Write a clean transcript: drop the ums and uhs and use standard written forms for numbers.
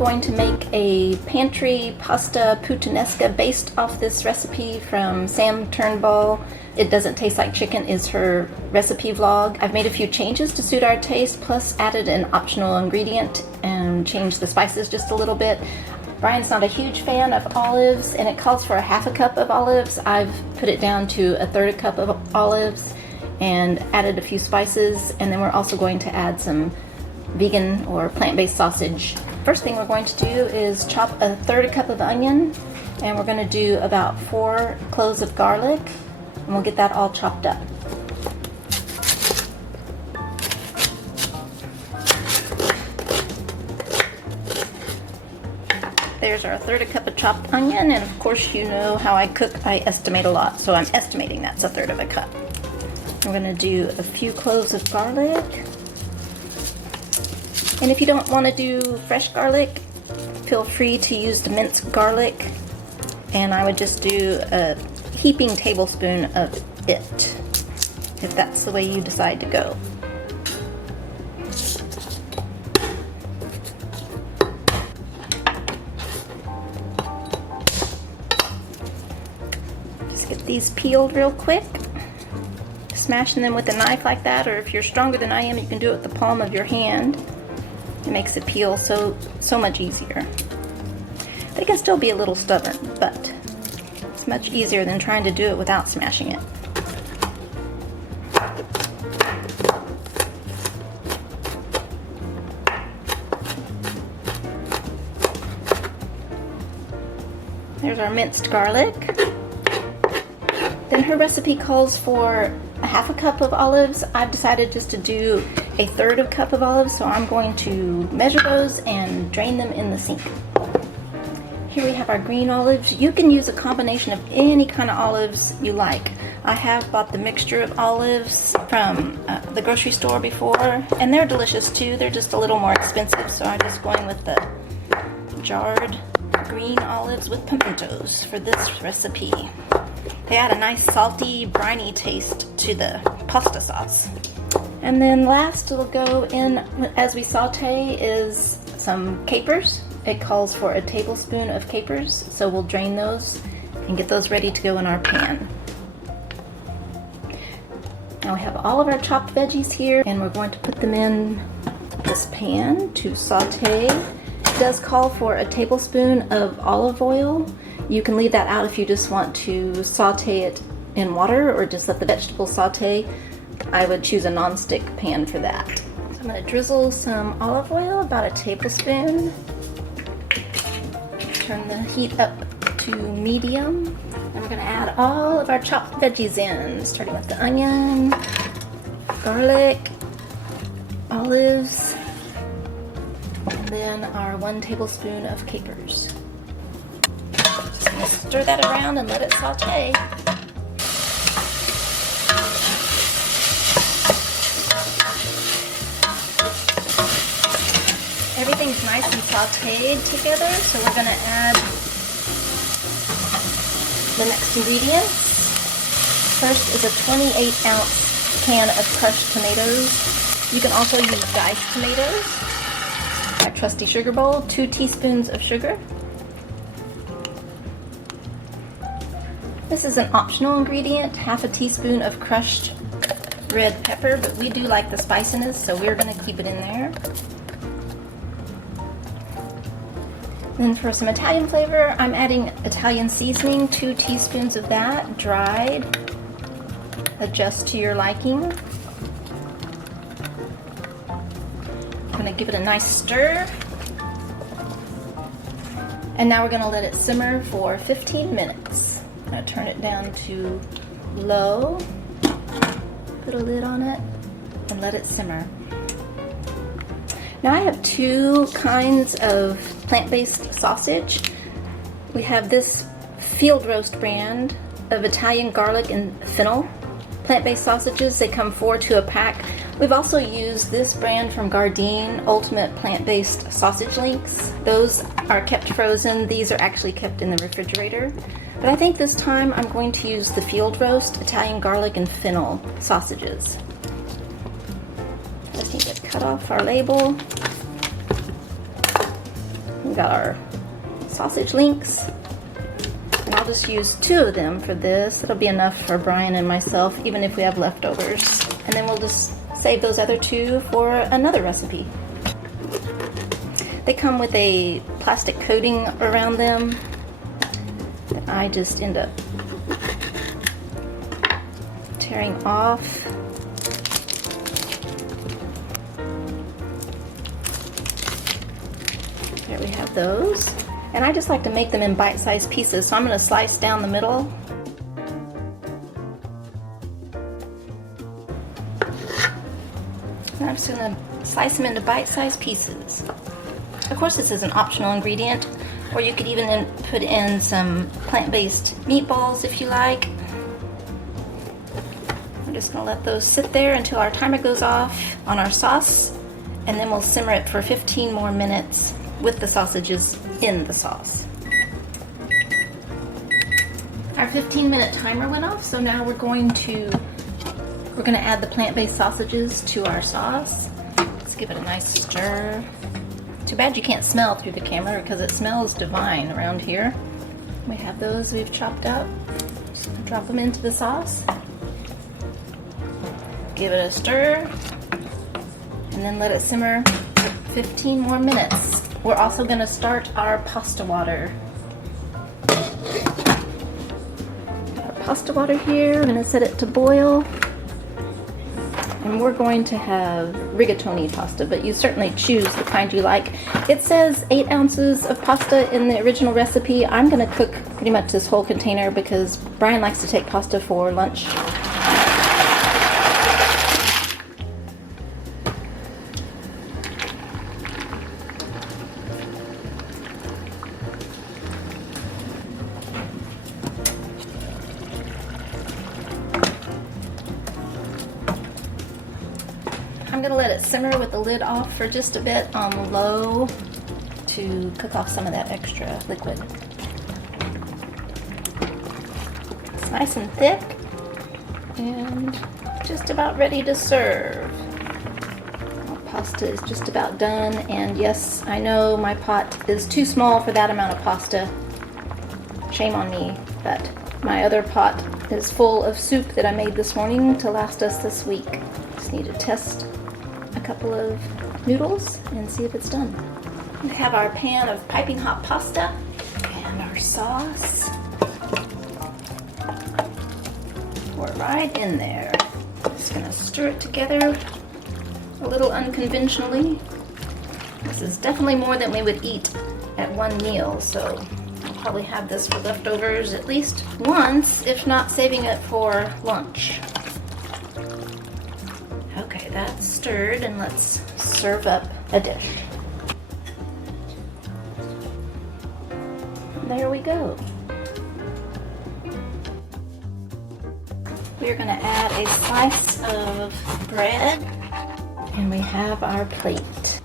going to make a pantry pasta puttanesca based off this recipe from Sam Turnbull. It Doesn't Taste Like Chicken is her recipe vlog. I've made a few changes to suit our taste, plus added an optional ingredient and changed the spices just a little bit. Brian's not a huge fan of olives, and it calls for a half a cup of olives. I've put it down to a third cup of olives and added a few spices, and then we're also going to add some vegan or plant-based sausage. First thing we're going to do is chop a third cup of onion, and we're going to do about 4 cloves of garlic, and we'll get that all chopped up. There's our third cup of chopped onion, and of course you know how I cook, I estimate a lot, so I'm estimating that's a third of a cup. We're going to do a few cloves of garlic, and if you don't want to do fresh garlic, feel free to use the minced garlic, and I would just do a heaping tablespoon of it, if that's the way you decide to go. Get these peeled real quick, smashing them with a knife like that, or if you're stronger than I am, you can do it with the palm of your hand. It makes the peel so much easier. They can still be a little stubborn, but it's much easier than trying to do it without smashing it. There's our minced garlic. Then her recipe calls for a half a cup of olives. I've decided just to do a third of a cup of olives, so I'm going to measure those and drain them in the sink. Here we have our green olives. You can use a combination of any kind of olives you like. I have bought the mixture of olives from the grocery store before, and they're delicious too. They're just a little more expensive, so I'm just going with the jarred green olives with pimientos for this recipe. They add a nice salty, briny taste to the pasta sauce. And then last will go in as we saute is some capers. It calls for a tablespoon of capers, so we'll drain those and get those ready to go in our pan. Now we have all of our chopped veggies here, and we're going to put them in this pan to saute. It does call for a tablespoon of olive oil. You can leave that out if you just want to saute it in water or just let the vegetables saute. I would choose a non-stick pan for that. So I'm going to drizzle some olive oil, about a tablespoon. Turn the heat up to medium. And we're going to add all of our chopped veggies in, starting with the onion, garlic, olives, and then our 1 tablespoon of capers. Stir that around and let it saute. Everything's nicely sauteed together, so we're going to add the next ingredients. First is a 28-ounce can of crushed tomatoes. You can also use diced tomatoes. Our trusty sugar bowl, 2 teaspoons of sugar. This is an optional ingredient, half a teaspoon of crushed red pepper, but we do like the spiciness, so we're going to keep it in there. Then for some Italian flavor, I'm adding Italian seasoning, 2 teaspoons of that, dried. Adjust to your liking. I'm going to give it a nice stir. And now we're going to let it simmer for 15 minutes. I'm going to turn it down to low, put a lid on it, and let it simmer. Now I have 2 kinds of plant-based sausage. We have this field roast brand of Italian garlic and fennel plant-based sausages. They come 4 to a pack. We've also used this brand from Gardein, Ultimate Plant-Based Sausage Links. Those are kept frozen. These are actually kept in the refrigerator. But I think this time I'm going to use the field roast Italian garlic and fennel sausages. Just need to cut off our label. We got our sausage links. And I'll just use 2 of them for this. It'll be enough for Brian and myself, even if we have leftovers. And then we'll just save those other 2 for another recipe. They come with a plastic coating around them that I just end up tearing off. There we have those. And I just like to make them in bite-sized pieces, so I'm going to slice down the middle. And I'm just going to slice them into bite-sized pieces. Of course, this is an optional ingredient, or you could even put in some plant-based meatballs if you like. We're just going to let those sit there until our timer goes off on our sauce, and then we'll simmer it for 15 more minutes with the sausages in the sauce. Our 15-minute timer went off, so now we're going to add the plant-based sausages to our sauce. Let's give it a nice stir. Too bad you can't smell through the camera because it smells divine around here. We have those we've chopped up. Just gonna drop them into the sauce. Give it a stir, and then let it simmer for 15 more minutes. We're also going to start our pasta water. Our pasta water here, we're going to set it to boil. And we're going to have rigatoni pasta, but you certainly choose the kind you like. It says 8 ounces of pasta in the original recipe. I'm going to cook pretty much this whole container because Brian likes to take pasta for lunch. I'm going to let it simmer with the lid off for just a bit on low to cook off some of that extra liquid. It's nice and thick and just about ready to serve. Our pasta is just about done, and yes, I know my pot is too small for that amount of pasta. Shame on me, but my other pot is full of soup that I made this morning to last us this week. Just need to test a couple of noodles and see if it's done. We have our pan of piping hot pasta and our sauce. Pour it right in there. Just gonna stir it together a little unconventionally. This is definitely more than we would eat at one meal, so I'll probably have this for leftovers at least once, if not saving it for lunch. Okay, that's stirred, and let's serve up a dish. There we go. We're going to add a slice of bread, and we have our plate.